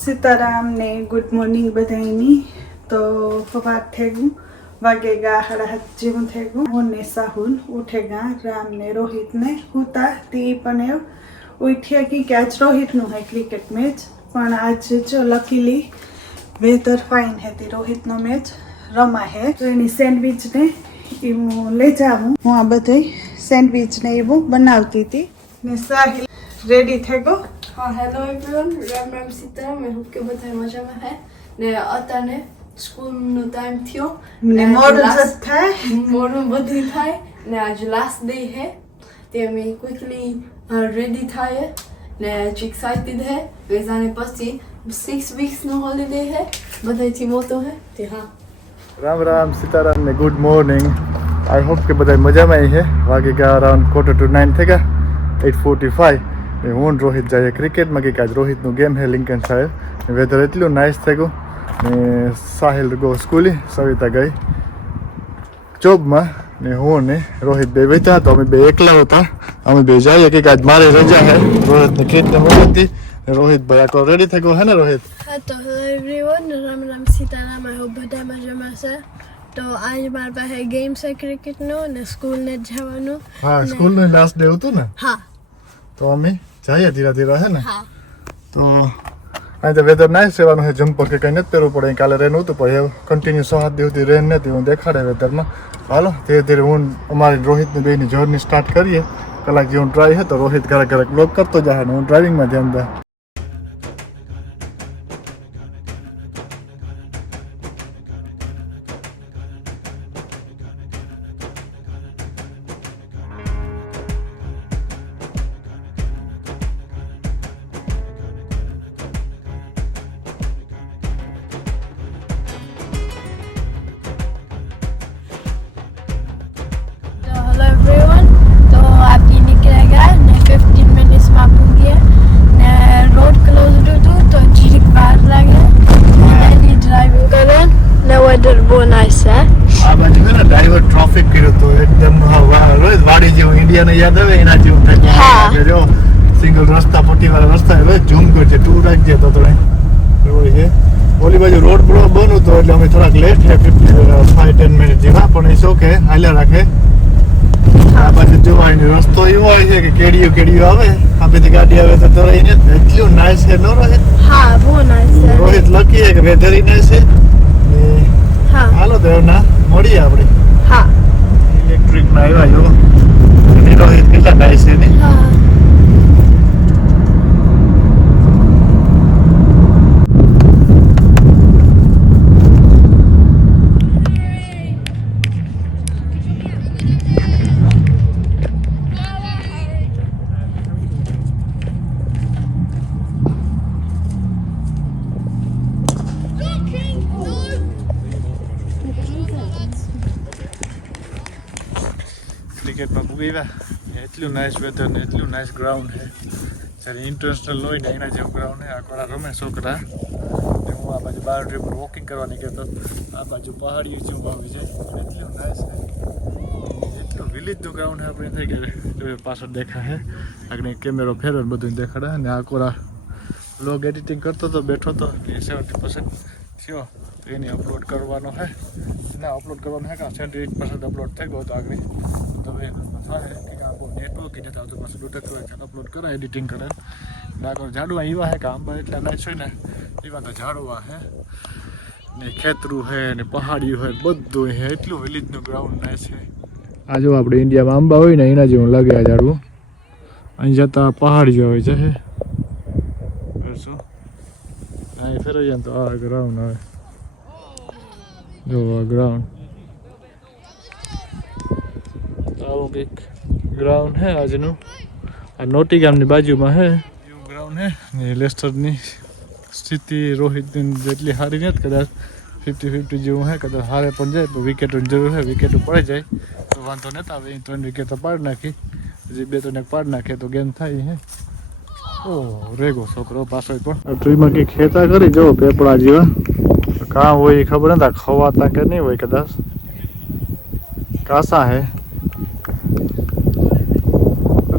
सीताराम ने good morning बधाई तो सवार थेगु वागेगा 7:30 जेवुं थेगु ने साहुन उठेगा राम ने रोहित ने हुता ती पण उठ्या कि आज रोहित नु है क्रिकेट मैच पण आज जो लकीली वेदर फाइन है ती रोहित नो मैच रमा है तो एनी सैंडविच ने एवं ले जाऊं हूँ आ बधाई सैंडविच ने एवं बनावती थी ने साहिल रेडी थेगो। हाँ हेलो एवरीवन राम राम सीताराम मैं होप के બધા મજામાં હે ને અત્યારે સ્કૂલ નો ટાઈમ થયો ને મોડું જ થાય મોડું બધું થાય ને આજ લાસ્ટ ડે હે તે અમે ક્વિકલી રેડી થાય ને એક્સાઇટેડ હે વેઝાને પછી 6 વીક્સ નો હોલિડે હે બધાથી મોટો હે તે હા राम राम सीताराम ने गुड मॉर्निंग आई होप के બધા મજામાં હે વાગેગા અરાઉન્ડ 8:45 થેગા 8:45 હું રોહિત જાય ક્રિકેટમાં કે આજ રોહિતનું ગેમ હે લિંકન શાયર વેધર એટલું નાઇસ થયું ને સાહિલ ગો સ્કૂલે સવિતા ગઈ જોબમાં ને હું ને રોહિત બે બેઠા તો અમે બે એકલા હતા અમે બે જઈએ કે આજ મારે રજા હે રોહિતને ટ્રીટને મળતી રોહિત ભાઈ આખો રેડી થઈ ગયો હે ને રોહિત હા તો hello everyone Ram Ram Sitaram I hope બધા મજામાં છે તો આજ મારા પાસે ગેમ છે ક્રિકેટનો ને સ્કૂલને જવાનું હા સ્કૂલનો લાસ્ટ ડે હતું ને હા તો અમે જઈએ ધીરે ધીરે હે ને હા તો અહીં તો વેધર નાઇસ રહેવાનું છે જમ્પર કે કંઈ નથી પહેરવું પડે કાલે રેન હતું પણ કન્ટિન્યુ 6 દિવસથી રેન નથી હું દેખાડે વેધરમાં હાલો ધીરે ધીરે હું અમારી રોહિતની બેની જર્ની સ્ટાર્ટ કરીએ કલાક જેવું ટ્રાય છે તો રોહિત ઘરે બ્લોગ કરતો જાય ને હું ડ્રાઇવિંગમાં ધ્યાન દે ને યાદ આવે એના જેવું થાય જો સિંગલ રસ્તા પટ્ટીવાળા રસ્તા હવે ઝૂમ કરજે ટુ રાખજે તો થોડા એવું છે ઓલી બાજુ રોડ બનવું તો એટલે અમે થોડાક લેટ છે 5-10 મિનિટ જેવા પણ એ ઓકે હાલ્યા રાખે આ બાજુ જોવાની રસ્તો એવો હોય છે કે કેડીઓ આવે આપેથી ગાડી આવે તો તરાઈને એટલું નાઇસ છે નો રહે હા બહુ નાઇસ છે રોહિત લકી છે કે વેધર નાઇસ છે હા હાલો તો ના મળીએ આપણે હા ઇલેક્ટ્રિક ના આવ્યા જો રોહિત કેટલા નાઇસ છે ને ક્રિકેટમાં પૂગી એટલું નાઇસ વેધર ને એટલું નાઇસ ગ્રાઉન્ડ છે જ્યારે ઇન્ટરનેશનલ હોય ને એના જેવું ગ્રાઉન્ડ છે આખોડા રમે છોકરા હું આ બાજુ બાઉન્ડ્રી પર વોકિંગ કરવા નીકળતો આ બાજુ પહાડીઓ જેવું આવી છે એટલું નાઇસ છે એટલું વિલેજનું ગ્રાઉન્ડ છે આપણે થઈ ગયું પાછળ દેખાય છે આગળ કેમેરો ફેરવે બધું દેખાડે અને આખોડા વ્લોગ એડિટિંગ કરતો તો બેઠો તો 70% થયો તો એને અપલોડ કરવાનો છે ના અપલોડ કરવાનો છે કે 78% અપલોડ થઈ ગયો તો આગળ તમે નેટવર્ક કે જતા પાછું ડૂટક કરે અપલોડ કરે એડિટિંગ કરે આગળ ઝાડવા એવા છે કે આંબા એટલા નાઇસ હોય ને એવા તો ઝાડવા છે ને ખેતરું છે ને પહાડીઓ હોય બધું છે એટલું વિલેજનું ગ્રાઉન્ડ નાઇસ છે આ જો આપણે ઇન્ડિયામાં આંબા હોય ને એના જેવું લાગે આ ઝાડવું અહીં જતા પહાડીઓ હોય છે શું અહીં ફેરવીએ ને તો આ ગ્રાઉન્ડ આવે જો આ ગ્રાઉન્ડ આવું કંઈક ગ્રાઉન્ડ હે આજનું આ નોટિગામની બાજુમાં હે એવું ગ્રાઉન્ડ હે ને લેસ્ટરની સ્થિતિ રોહિતની જેટલી સારી નથી કદાચ 50-50 જેવું હે કદાચ હારે પણ જાય પણ વિકેટોની જરૂર છે વિકેટો પડી જાય તો વાંધો નથી આવે 3 વિકેટો પાડી નાખી હજી 2-3 પાડી નાખે તો ગેમ થાય હે ઓ રેગો છોકરો પાછો પણ ટ્રીમાં કંઈક ખેતા કરી જવો પેપડા જેવા કાં હોય એ ખબર નથી ખવાતા કે નહીં હોય કદાચ કાસા હે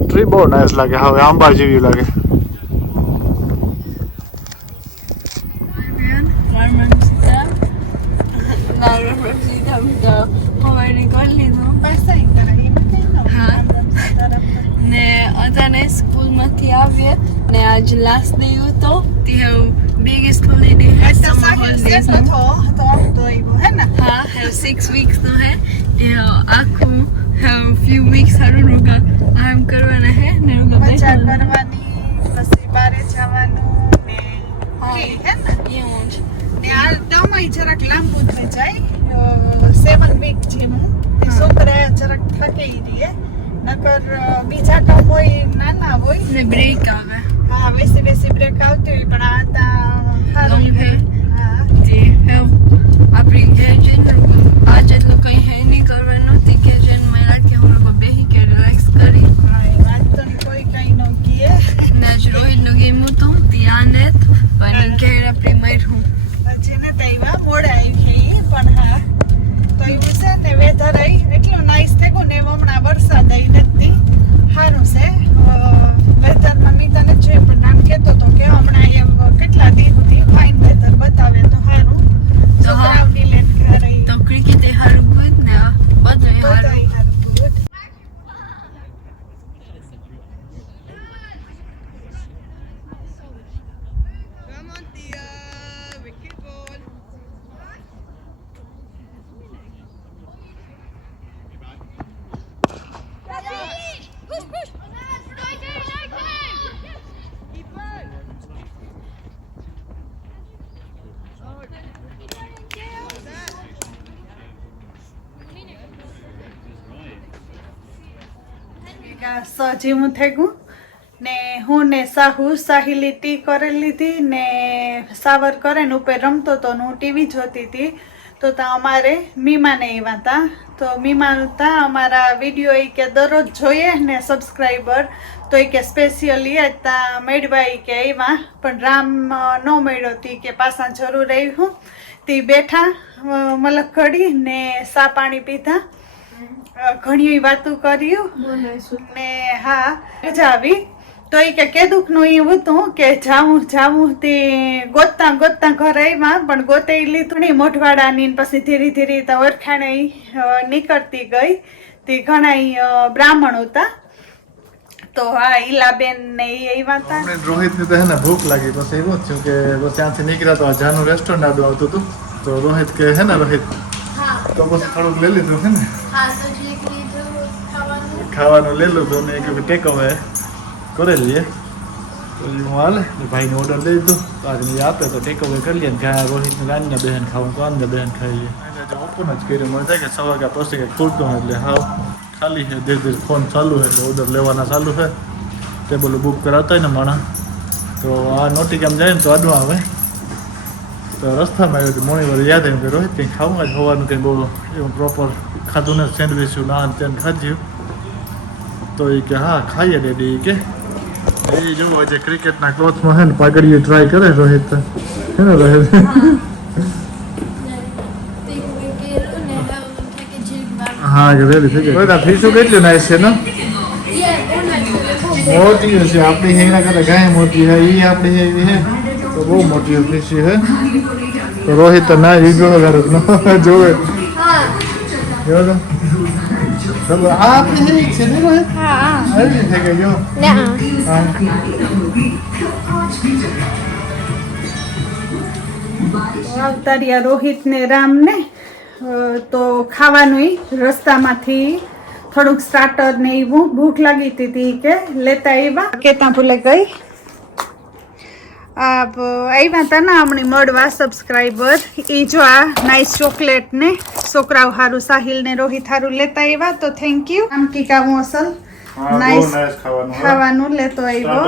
ટ્રી બહુ નાઇસ લાગે હવે આંબા જેવી લાગે ના પછી હવાઈ કરી લીધું પાસાઈ કરાય એમ કઈ ન હોય. હા. તરફ ને અતાને સ્કૂલમાંથી આવીએ ને આજ લાસ્ટ ડે હતો તે બિગેસ્ટ હોલિડે હે તો સમર સાહિલ હોલિડેઝ સેટ તો આવ્યો હે ને હા હે 6 વીક્સ નો હે એ આખું few weeks હારું રૂગા આમ કરવાના હે ને રૂગા મજા બેઠા કરવાની પછી બારે જવાનું ને હા. હે ને એવું જ ને આ ટર્મ જરાક લાંબુ થઈ જાય 7 વીક જેવું તે છોકરા જરાક થકી રહીએ નકર બીજા ટર્મ હોય નાના હોય ને બ્રેક આવે હા બેસી બ્રેક આવતી હોય પણ આ તા Long hair. હા તે આપણી ઘેર જઈને આજ એટલું કંઈ હે નહીં કરવાનું તે ઘેર જઈને મેં રાખી હું લોકો બેસી કે રિલેક્સ કરી હા એ વાત તો નહીં, કોઈ કઈ ન કહે ને આજ રોહિતનું ગેમ હતું ત્યાં ને પણ ઘેર આપણી માર હું જેને તૈવા મોડા આવી ગઈ પણ હા તો એવું છે ને વેધર એટલું નાઇસ થયું ને હમણાં વરસાદ આવી નથી સારું છે વેધરમાં મેં તને જોયું પણ નામ કહેતો હતો કે હમણાં એમ કેટલા દિવસથી ફાઇન વેધર બતાવે તો સારું છોકરાઓ ડિલેટ કરે તો ક્રિકેટ એ સારું good ને બધું સારું બધાય સારું good. સજીવું થઈ ગયું ને હું ને સાહિલી ટી કરી લીધી ને સાવર કરે ને ઉપર રમતો તો ને હું ટીવી જોતી હતી તો ત્યાં અમારે મીમાને આવ્યા હતા તો મીમા ત્યાં અમારા વિડીયો એ કે દરરોજ જોઈએ ને સબસ્ક્રાઈબર તો એ કે સ્પેશિયલી ત્યાં મેળવા કે આવ્યા પણ રામ ન મળ્યો હતી કે પાછા જરૂર આવ્યું તે બેઠા મલક ઘડી ને સા પાણી પીધા ઘણી વાતો કર્યું ને હા મજા આવી તો એ કે કેદુક નું એવું હતું કે જાવું તે ગોતતા ઘરે આવ્યા પણ ગોતે લીધું નહીં મોઢવાડાની ને પછી ધીરે ધીરે તો ઓળખાણે નીકળતી ગઈ તે ઘણા બ્રાહ્મણ હતા તો હા ઈલાબેન ને એ આવ્યા હતા અમને રોહિતને તો હે ને ભૂખ લાગી પછી એવું જ થયું કે બસ ત્યાંથી નીકળ્યા તો આ જાનું રેસ્ટોરન્ટ આડું આવતું હતું તો રોહિત કે હે ને રોહિત તો પછી થોડુંક લઈ લીધું હે ને ખાવાનું લઈ લીધું ને એક ટેક અવે કરેલી તો હું હાલે ભાઈને ઓર્ડર દઈ દીધું તો આજને એ આપે તો ટેક અવે કરી લઈએ ને ત્યાં રોહિતને રાનને બહેન ખાવું તો આનને બહેન ખાઈ લઈએ ઓપન જ કર્યું મને થાય કે 6 વાગ્યા પછી કંઈક ખુલતું એટલે હાવ ખાલી છે ધીરે ધીરે ફોન ચાલુ છે એટલે ઓર્ડર લેવાના ચાલુ છે ટેબલ બુક કરાવતા હોય ને માણસ તો આ નોટિકામ જાય ને તો અડવા આવે તો રસ્તામાં આવ્યું કે મોણી વાર યાદ આવ્યું કે રોહિત કંઈ ખાવું જ હોવાનું કંઈ બહુ એવું પ્રોપર ખાધું ને સેન્ડવિચું ના તેને ખાધ્યું તો એ કે હા ખાઈએ ડેડી કે એ જોવો જે ક્રિકેટના ક્લોથમાં છે ને પાઘડીએ ટ્રાય કરે રોહિત છે ને રોહિત હા રેડી થઈ જાય બધા ફીસું કેટલું નાઈસ છે ને મોટી છે આપણી છે એના કરતાં ગાય મોટી છે એ આપણી છે એવી છે તો બહુ મોટી ફીસી છે તો રોહિત તો ના ઈ જોવે જોવે જો તો ચલો આ આપણી છે ને રોહિત હા આવી થઈ ગઈ જો હા આવતા રહ્યા રોહિત ને રામ ને તો ખાવાનું રસ્તામાંથી થોડુંક સ્ટાર્ટર ને એવું ભૂખ લાગી હતી કે લેતા આવ્યા કેતા ભૂલે ગઈ આવ્યા હતા ને હમણાં મળવા સબસ્ક્રાઈબર એ જો આ નાઇસ ચોકલેટ ને છોકરાઓ હારું સાહિલ ને રોહિત હારું લેતા આવ્યા તો થેન્ક યુ આમ કી કાવું અસલ નાઇસ ખાવાનું લેતો આવ્યો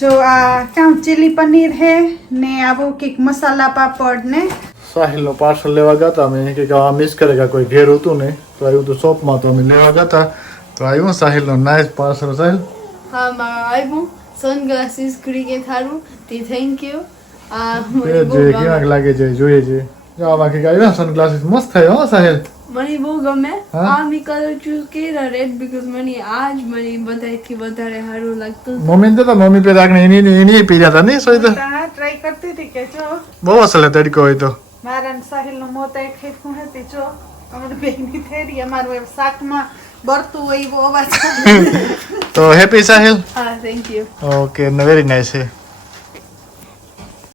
જો આ કાં ચીલી પનીર હે ને આવું કંઈક મસાલા પાપડ ને સાહિલનો પાર્સલ લેવા ગયા હતા અમે કે આ મિસ કરેગા કોઈ ઘેર હતું ને તો આવ્યું તો શોપમાં તો અમે લેવા ગયા હતા તો આવ્યું સાહિલનો નાઇસ પાર્સલ સાહિલ હા મારા આવ્યું સનગ્લાસીસ ક્રિકેટ હારું તે થેન્ક યુ આ મને તે બહુ જે ગમે. કેવાક લાગે છે જોઈએ છે જો આમાં કે આવ્યા સનગ્લાસીસ મસ્ત થાય હો સાહિલ મને બહુ ગમે હા? આ મી કલર ચૂઝ કર્યા રેડ બીકોઝ મને આજ મને બધાથી વધારે સારું લાગતું મમ્મી તો મમ્મી પેલા આગળ એની પહેર્યા હતા નહીં સોઈ તો ટ્રાય કરતી કહેતી હતી કે જો બહુ અસલ હે તડકો હોય તો. મારા ને સાહિલનું મોત એક ખેખું હતી જો અમારી બેનની થેરી અમારું એમ શાકમાં બરતું હોય એવો અવાજ તો હેપી સાહિલ. હા thank you. Okay very nice હે.